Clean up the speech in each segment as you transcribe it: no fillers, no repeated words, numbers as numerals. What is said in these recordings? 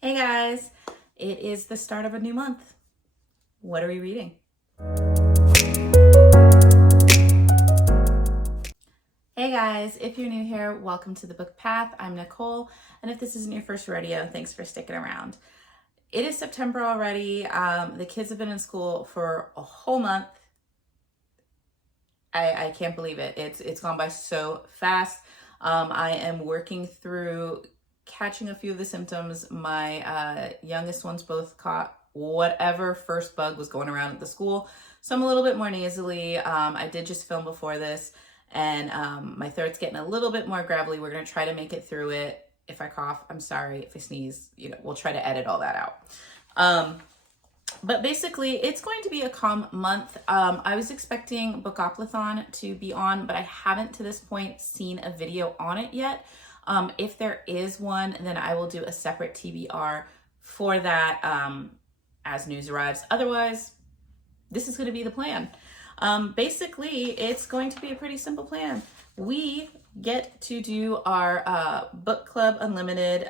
Hey guys, it is the start of a new month. What are we reading? Hey guys, if you're new here, welcome to the Book Path. I'm Nicole, and if this isn't your first rodeo, thanks for sticking around. It is September already. The kids have been in school for a whole month. I can't believe it. It's gone by so fast. I am working through catching a few of the symptoms. My youngest ones both caught whatever first bug was going around at the school. So I'm a little bit more nasally. I did just film before this, and my throat's getting a little bit more gravelly. We're going to try to make it through it. If I cough, I'm sorry. If I sneeze, we'll try to edit all that out. But basically, it's going to be a calm month. I was expecting Bookclubunlimited to be on, but I haven't to this point seen a video on it yet. If there is one, then I will do a separate TBR for that as news arrives. Otherwise, this is going to be the plan. Basically, it's going to be a pretty simple plan. We get to do our Book Club Unlimited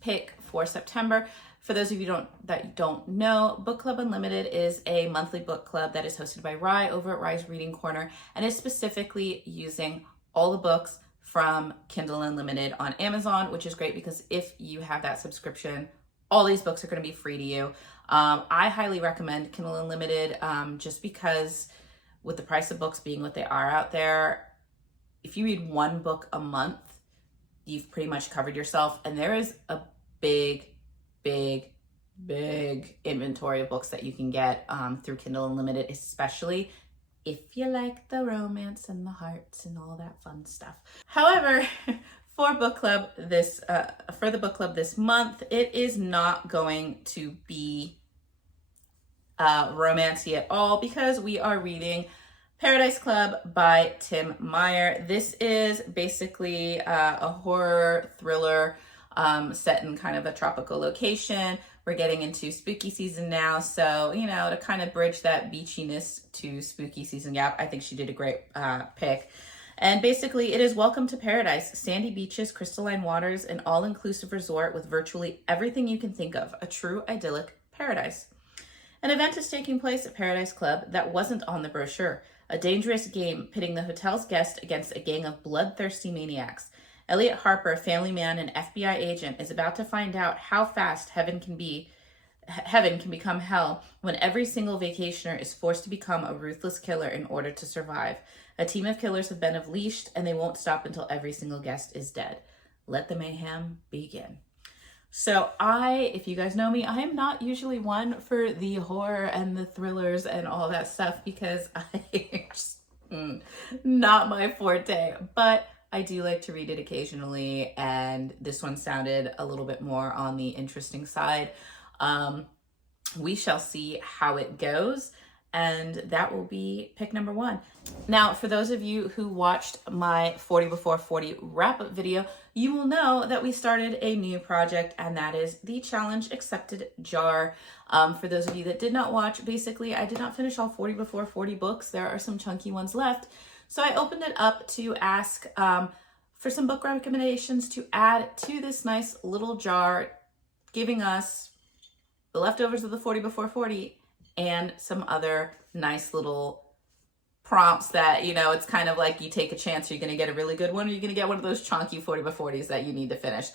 pick for September. For those of you that don't know, Book Club Unlimited is a monthly book club that is hosted by Ry over at Ry's Reading Corner, and is specifically using all the books from Kindle Unlimited on Amazon, which is great because if you have that subscription, all these books are going to be free to you. I highly recommend Kindle Unlimited just because with the price of books being what they are out there, if you read one book a month, you've pretty much covered yourself. And there is a big inventory of books that you can get through Kindle Unlimited, especially if you like the romance and the hearts and all that fun stuff. However, for the book club this month, it is not going to be romancy at all because we are reading Paradise Club by T.B.R. This is basically a horror thriller set in kind of a tropical location. We're getting into spooky season now, so to kind of bridge that beachiness to spooky season gap, I think she did a great pick. And basically, it is welcome to paradise. Sandy beaches, crystalline waters, an all-inclusive resort with virtually everything you can think of. A true idyllic paradise. An event is taking place at Paradise Club that wasn't on the brochure. A dangerous game pitting the hotel's guests against a gang of bloodthirsty maniacs. Elliot Harper, family man and FBI agent, is about to find out how fast heaven can become hell when every single vacationer is forced to become a ruthless killer in order to survive. A team of killers have been unleashed, and they won't stop until every single guest is dead. Let the mayhem begin. So if you guys know me, I am not usually one for the horror and the thrillers and all that stuff because it's not my forte, but I do like to read it occasionally, and this one sounded a little bit more on the interesting side. We shall see how it goes, and that will be pick number 1. Now, for those of you who watched my 40 before 40 wrap-up video, you will know that we started a new project, and that is the Challenge Accepted jar. For those of you that did not watch, basically, I did not finish all 40 before 40 books. There are some chunky ones left. So I opened it up to ask for some book recommendations to add to this nice little jar, giving us the leftovers of the 40 before 40 and some other nice little prompts that, it's kind of like you take a chance. Are you going to get a really good one, or are you going to get one of those chunky 40 before 40s that you need to finish?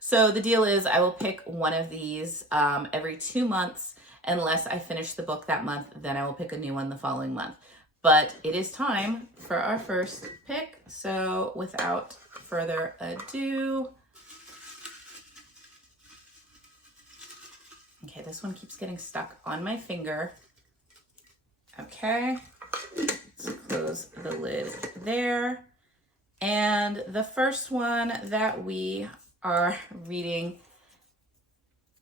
So the deal is I will pick one of these every 2 months. Unless I finish the book that month, then I will pick a new one the following month. But it is time for our first pick. So without further ado, okay, this one keeps getting stuck on my finger. Okay, let's close the lid there. And the first one that we are reading,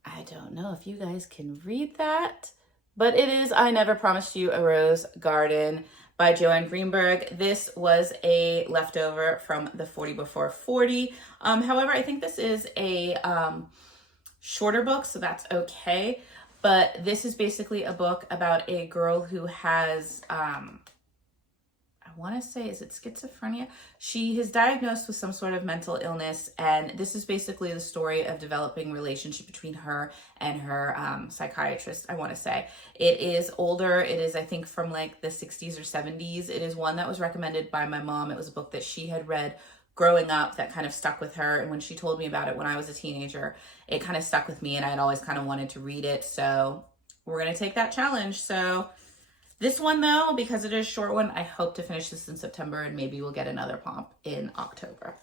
I don't know if you guys can read that, but it is I Never Promised You a Rose Garden by Joanne Greenberg. This was a leftover from the 40 before 40. However, I think this is a shorter book, so that's okay. But this is basically a book about a girl who has, want to say, is it schizophrenia? She is diagnosed with some sort of mental illness, and this is basically the story of developing relationship between her and her psychiatrist, I want to say. It is older. It is, I think, from like the 60s or 70s. It is one that was recommended by my mom. It was a book that she had read growing up that kind of stuck with her, and when she told me about it when I was a teenager, it kind of stuck with me, and I had always kind of wanted to read it, so we're going to take that challenge. So this one, though, because it is a short one, I hope to finish this in September, and maybe we'll get another pomp in October.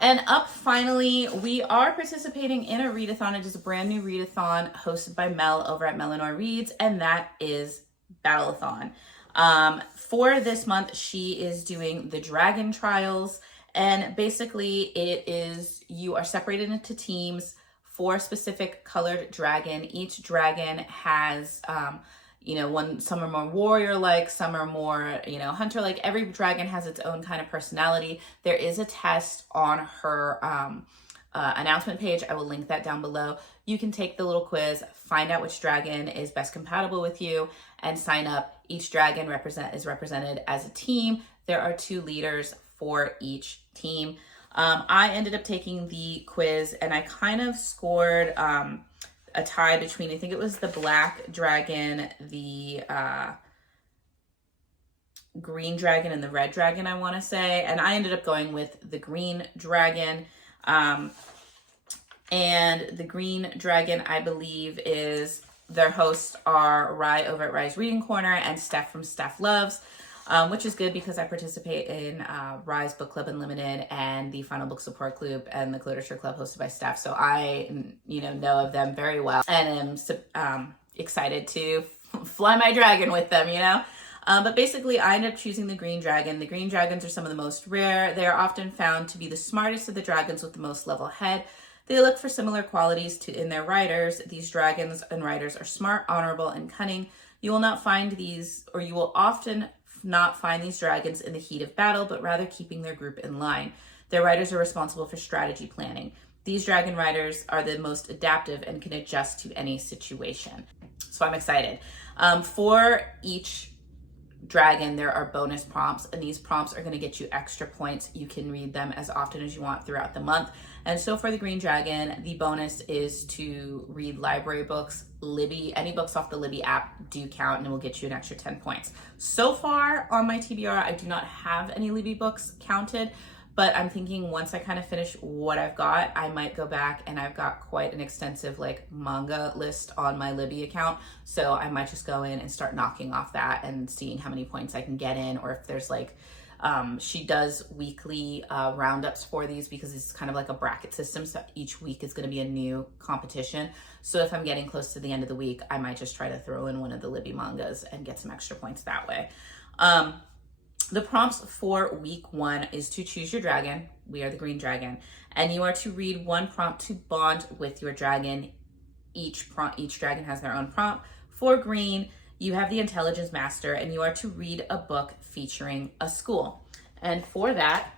And up, finally, we are participating in a readathon. It is a brand new readathon hosted by Mel over at Mel & Ry Reads, and that is Battleathon. For this month, she is doing the Dragon Trials, and basically it is, you are separated into teams for a specific colored dragon. Each dragon has, some are more warrior-like, some are more, hunter-like. Every dragon has its own kind of personality. There is a test on her announcement page. I will link that down below. You can take the little quiz, find out which dragon is best compatible with you, and sign up. Each dragon is represented as a team. There are 2 leaders for each team. I ended up taking the quiz, and I kind of scored a tie between, I think it was the black dragon, the green dragon, and the red dragon, I want to say. And I ended up going with the green dragon. And the green dragon, I believe, is, their hosts are Ry over at Ry's Reading Corner and Steph from Steph Loves. Which is good because I participate in Ry's Book Club Unlimited and the Final Book Support Group and the Literature Club hosted by Steph. So I, know of them very well and am excited to fly my dragon with them, But basically, I ended up choosing the green dragon. The green dragons are some of the most rare. They are often found to be the smartest of the dragons with the most level head. They look for similar qualities in their riders. These dragons and riders are smart, honorable, and cunning. You will often not find these dragons in the heat of battle, but rather keeping their group in line. Their riders are responsible for strategy planning. These dragon riders are the most adaptive and can adjust to any situation. So I'm excited. For each dragon, there are bonus prompts, and these prompts are going to get you extra points. You can read them as often as you want throughout the month. And so for the green dragon, the bonus is to read library books. Libby, any books off the Libby app do count, and it will get you an extra 10 points. So far on my TBR, I do not have any Libby books counted, but I'm thinking once I kind of finish what I've got, I might go back, and I've got quite an extensive manga list on my Libby account. So I might just go in and start knocking off that and seeing how many points I can get in, or if there's she does weekly roundups for these because it's kind of like a bracket system. So each week is going to be a new competition. So if I'm getting close to the end of the week, I might just try to throw in one of the Libby mangas and get some extra points that way. The prompts for week 1 is to choose your dragon. We are the green dragon. And you are to read one prompt to bond with your dragon. Each dragon has their own prompt. For green, you have the Intelligence Master, and you are to read a book featuring a school. And for that,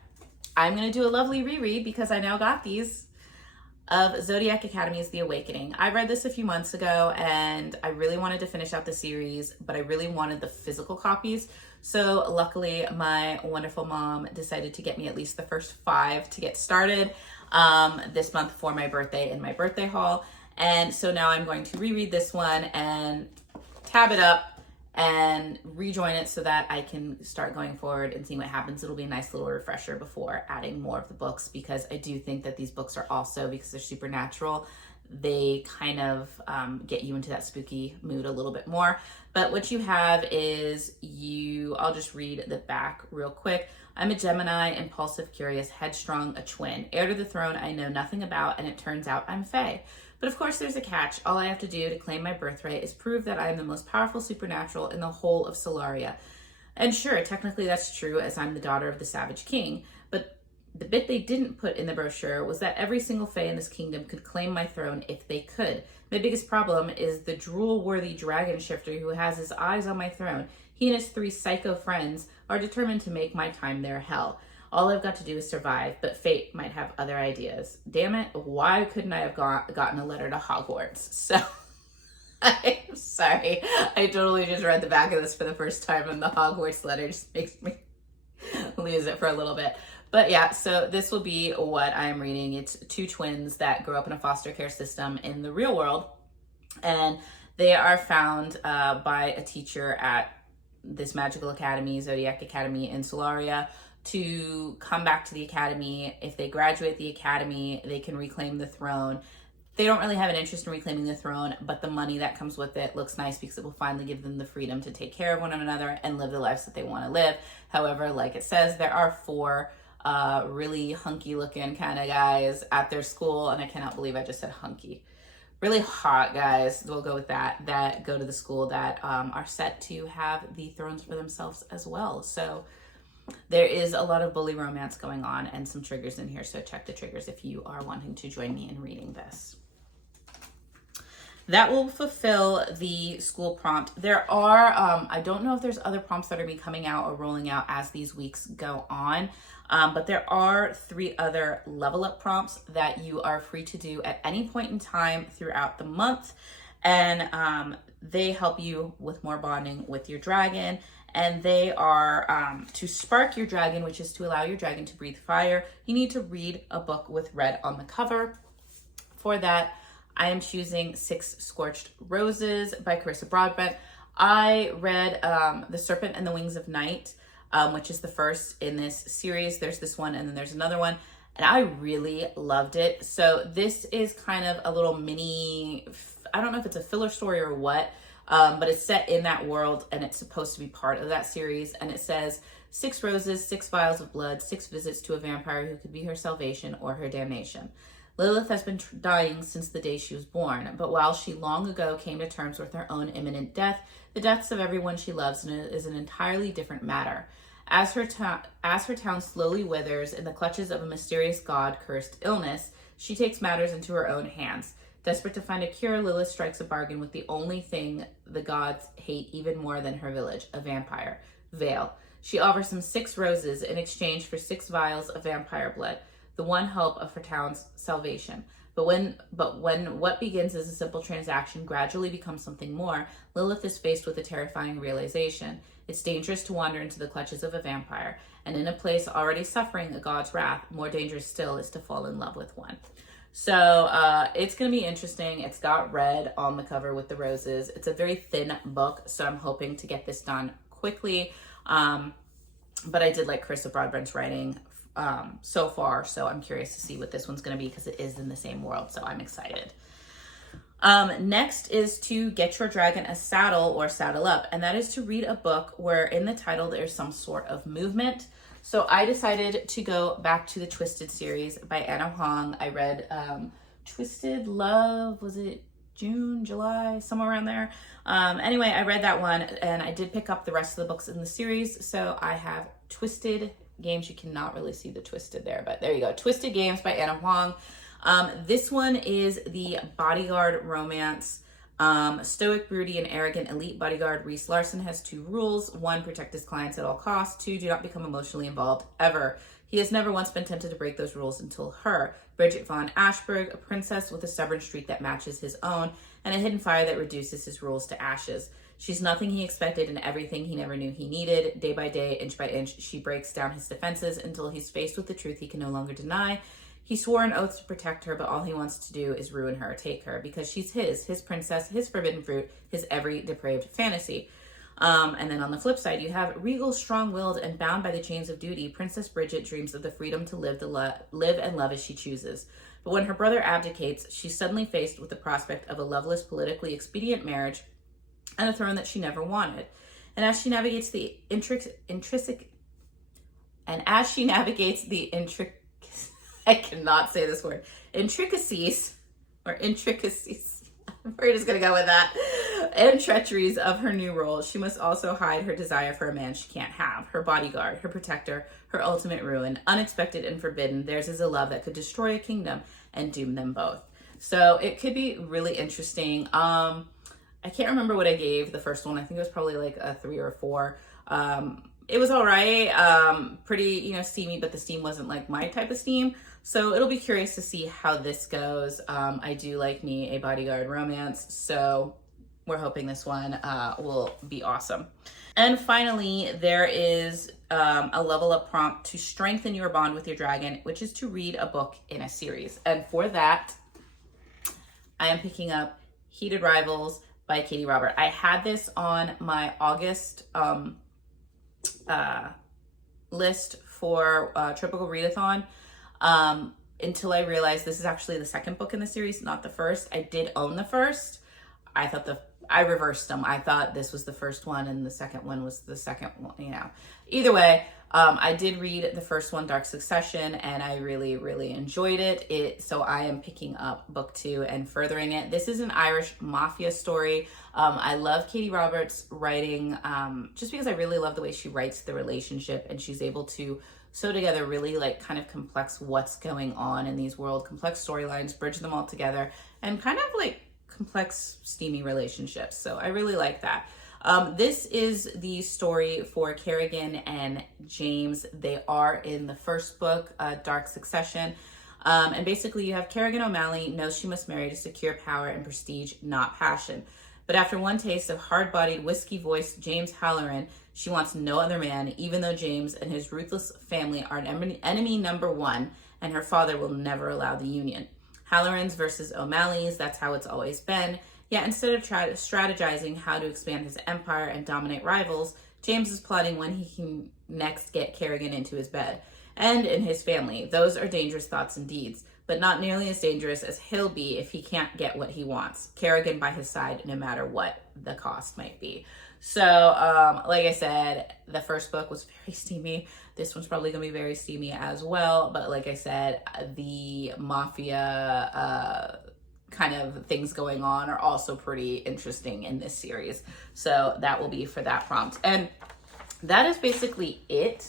I'm going to do a lovely reread because I now got these of Zodiac Academy's The Awakening. I read this a few months ago, and I really wanted to finish out the series, but I really wanted the physical copies. So luckily, my wonderful mom decided to get me at least the first 5 to get started this month for my birthday in my birthday haul. And so now I'm going to reread this one and tab it up and rejoin it so that I can start going forward and seeing what happens. It'll be a nice little refresher before adding more of the books, because I do think that these books are also, because they're supernatural, they kind of get you into that spooky mood a little bit more. But what you have is I'll just read the back real quick. I'm a Gemini, impulsive, curious, headstrong, a twin. Heir to the throne I know nothing about, and it turns out I'm Fae. But of course there's a catch. All I have to do to claim my birthright is prove that I am the most powerful supernatural in the whole of Solaria. And sure, technically that's true, as I'm the daughter of the Savage King, but the bit they didn't put in the brochure was that every single Fae in this kingdom could claim my throne if they could. My biggest problem is the drool-worthy dragon shifter who has his eyes on my throne. He and his 3 psycho friends are determined to make my time their hell. All I've got to do is survive, but fate might have other ideas. Damn it, why couldn't I have gotten a letter to Hogwarts? So I'm sorry. I totally just read the back of this for the first time, and the Hogwarts letter just makes me lose it for a little bit. But yeah, so this will be what I'm reading. It's two twins that grow up in a foster care system in the real world, and they are found by a teacher at this magical academy, Zodiac Academy in Solaria, to come back to the academy. If they graduate the academy, they can reclaim the throne. They don't really have an interest in reclaiming the throne, but the money that comes with it looks nice because it will finally give them the freedom to take care of one another and live the lives that they want to live. However, like it says, there are four really hunky looking kind of guys at their school, and I cannot believe I just said hunky. Really hot guys, we'll go with that, that go to the school that are set to have the thrones for themselves as well. So there is a lot of bully romance going on and some triggers in here, so check the triggers if you are wanting to join me in reading this. That will fulfill the school prompt. There are, I don't know if there's other prompts that are going to be coming out or rolling out as these weeks go on, but there are 3 other level up prompts that you are free to do at any point in time throughout the month. And they help you with more bonding with your dragon. And they are to spark your dragon, which is to allow your dragon to breathe fire. You need to read a book with red on the cover. For that, I am choosing 6 Scorched Roses by Carissa Broadbent. I read The Serpent and the Wings of Night, which is the first in this series. There's this one and then there's another one, and I really loved it. So this is kind of a little mini, I don't know if it's a filler story or what, but it's set in that world and it's supposed to be part of that series. And it says 6 roses, 6 vials of blood, 6 visits to a vampire who could be her salvation or her damnation. Lilith has been dying since the day she was born, but while she long ago came to terms with her own imminent death, the deaths of everyone she loves is an entirely different matter. As her town slowly withers in the clutches of a mysterious god-cursed illness, she takes matters into her own hands. Desperate to find a cure, Lilith strikes a bargain with the only thing the gods hate even more than her village, a vampire, Vale. She offers him 6 roses in exchange for 6 vials of vampire blood, the one hope of her town's salvation. But when what begins as a simple transaction gradually becomes something more, Lilith is faced with a terrifying realization. It's dangerous to wander into the clutches of a vampire, and in a place already suffering a god's wrath, more dangerous still is to fall in love with one. So it's going to be interesting. It's got red on the cover with the roses. It's a very thin book, so I'm hoping to get this done quickly. But I did like Carissa Broadbent's writing so far, so I'm curious to see what this one's going to be because it is in the same world, so I'm excited. Next is to get your dragon a saddle or saddle up, and that is to read a book where in the title there's some sort of movement. So I decided to go back to the Twisted series by Anna Huang. I read Twisted Love, was it June, July, somewhere around there. Anyway, I read that one and I did pick up the rest of the books in the series. So I have Twisted Games. You cannot really see the twisted there, but there you go. Twisted Games by Anna Huang. This one is the Bodyguard Romance. Stoic, broody, and arrogant elite bodyguard Reese Larson has 2 rules. 1, protect his clients at all costs. 2, do not become emotionally involved ever. He has never once been tempted to break those rules until her, Bridget von Ashburg, a princess with a stubborn streak that matches his own, and a hidden fire that reduces his rules to ashes. She's nothing he expected and everything he never knew he needed. Day by day, inch by inch, she breaks down his defenses until he's faced with the truth he can no longer deny. He swore an oath to protect her, but all he wants to do is ruin her, take her, because she's his princess, his forbidden fruit, his every depraved fantasy. And then on the flip side, you have regal, strong-willed, and bound by the chains of duty. Princess Bridget dreams of the freedom to live and love as she chooses. But when her brother abdicates, she's suddenly faced with the prospect of a loveless, politically expedient marriage and a throne that she never wanted. And as she navigates the I cannot say this word, intricacies, we're just gonna go with that, and treacheries of her new role, she must also hide her desire for a man she can't have, her bodyguard, her protector, her ultimate ruin, unexpected and forbidden. Theirs is a love that could destroy a kingdom and doom them both. So it could be really interesting. I can't remember what I gave the first one. I think it was probably like a 3 or a 4. It was all right. Pretty, steamy, but the steam wasn't like my type of steam. So it'll be curious to see how this goes. I do like me a Bodyguard Romance. So we're hoping this one will be awesome. And finally, there is a level up prompt to strengthen your bond with your dragon, which is to read a book in a series. And for that, I am picking up Heated Rivals by Katie Robert. I had this on my August list for Tropical Readathon until I realized this is actually the second book in the series, not the first. I did own the first. I reversed them. I thought this was the first one and the second one was the second one, you know. Either way, I did read the first one, Dark Succession, and I really, really enjoyed it. So I am picking up book 2 and furthering it. This is an Irish mafia story. I love Katie Roberts' writing just because I really love the way she writes the relationship, and she's able to sew together really like kind of complex what's going on in these world, complex storylines, bridge them all together, and kind of like complex, steamy relationships. So I really like that. This is the story for Kerrigan and James. They are in the first book, Dark Succession. And basically you have Kerrigan O'Malley knows she must marry to secure power and prestige, not passion. But after one taste of hard-bodied, whiskey-voiced James Halloran, she wants no other man, even though James and his ruthless family are enemy number one, and her father will never allow the union. Halloran's versus O'Malley's, that's how it's always been. Yet instead of strategizing how to expand his empire and dominate rivals, James is plotting when he can next get Kerrigan into his bed and in his family. Those are dangerous thoughts and deeds, but not nearly as dangerous as he'll be if he can't get what he wants. Kerrigan by his side, no matter what the cost might be. So, like I said, the first book was very steamy. This one's probably going to be very steamy as well. But like I said, the mafia kind of things going on are also pretty interesting in this series. So that will be for that prompt. And that is basically it.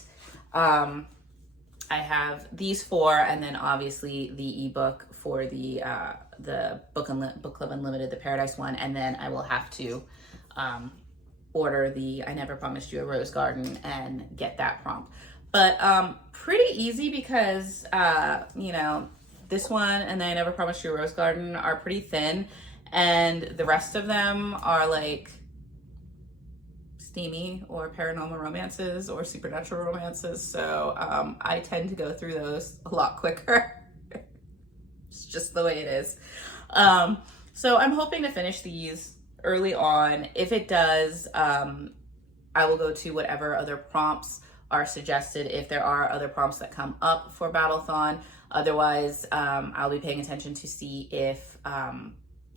I have these 4, and then obviously the ebook for the Book Club Unlimited, the Paradise one, and then I will have to order the I Never Promised You a Rose Garden and get that prompt. But pretty easy because you know, this one and then I Never Promised You a Rose Garden are pretty thin, and the rest of them are like steamy or paranormal romances or supernatural romances. So I tend to go through those a lot quicker. It's just the way it is. So I'm hoping to finish these early on. If it does, I will go to whatever other prompts are suggested if there are other prompts that come up for Battleathon. Otherwise, I'll be paying attention to see if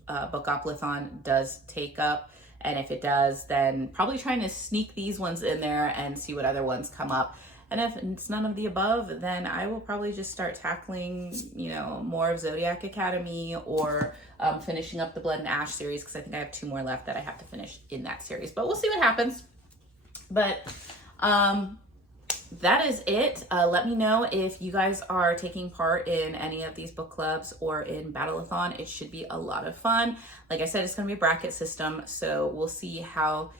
Bookclubunlimited does take up. And if it does, then probably trying to sneak these ones in there and see what other ones come up. And if it's none of the above, then I will probably just start tackling, you know, more of Zodiac Academy or finishing up the Blood and Ash series, because I think I have 2 more left that I have to finish in that series. But we'll see what happens. But that is it. Let me know if you guys are taking part in any of these book clubs or in Battleathon. It should be a lot of fun. Like I said, it's going to be a bracket system, so we'll see how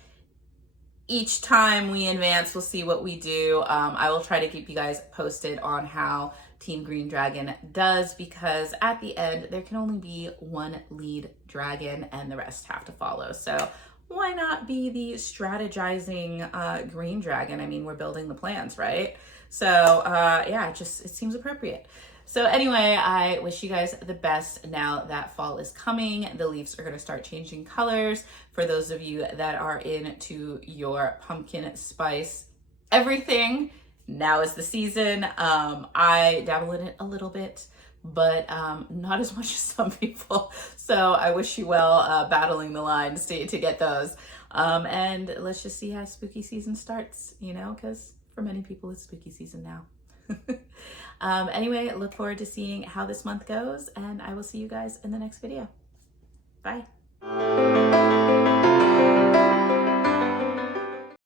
each time we advance, we'll see what we do. I will try to keep you guys posted on how Team Green Dragon does, because at the end, there can only be one lead dragon and the rest have to follow. So why not be the strategizing green dragon? I mean, we're building the plans, right? So yeah, it seems appropriate. So anyway, I wish you guys the best now that fall is coming. The leaves are going to start changing colors. For those of you that are into your pumpkin spice everything, now is the season. I dabble in it a little bit, but not as much as some people. So I wish you well battling the lines to get those. And let's just see how spooky season starts, you know, because for many people it's spooky season now. Anyway, look forward to seeing how this month goes, and I will see you guys in the next video. Bye.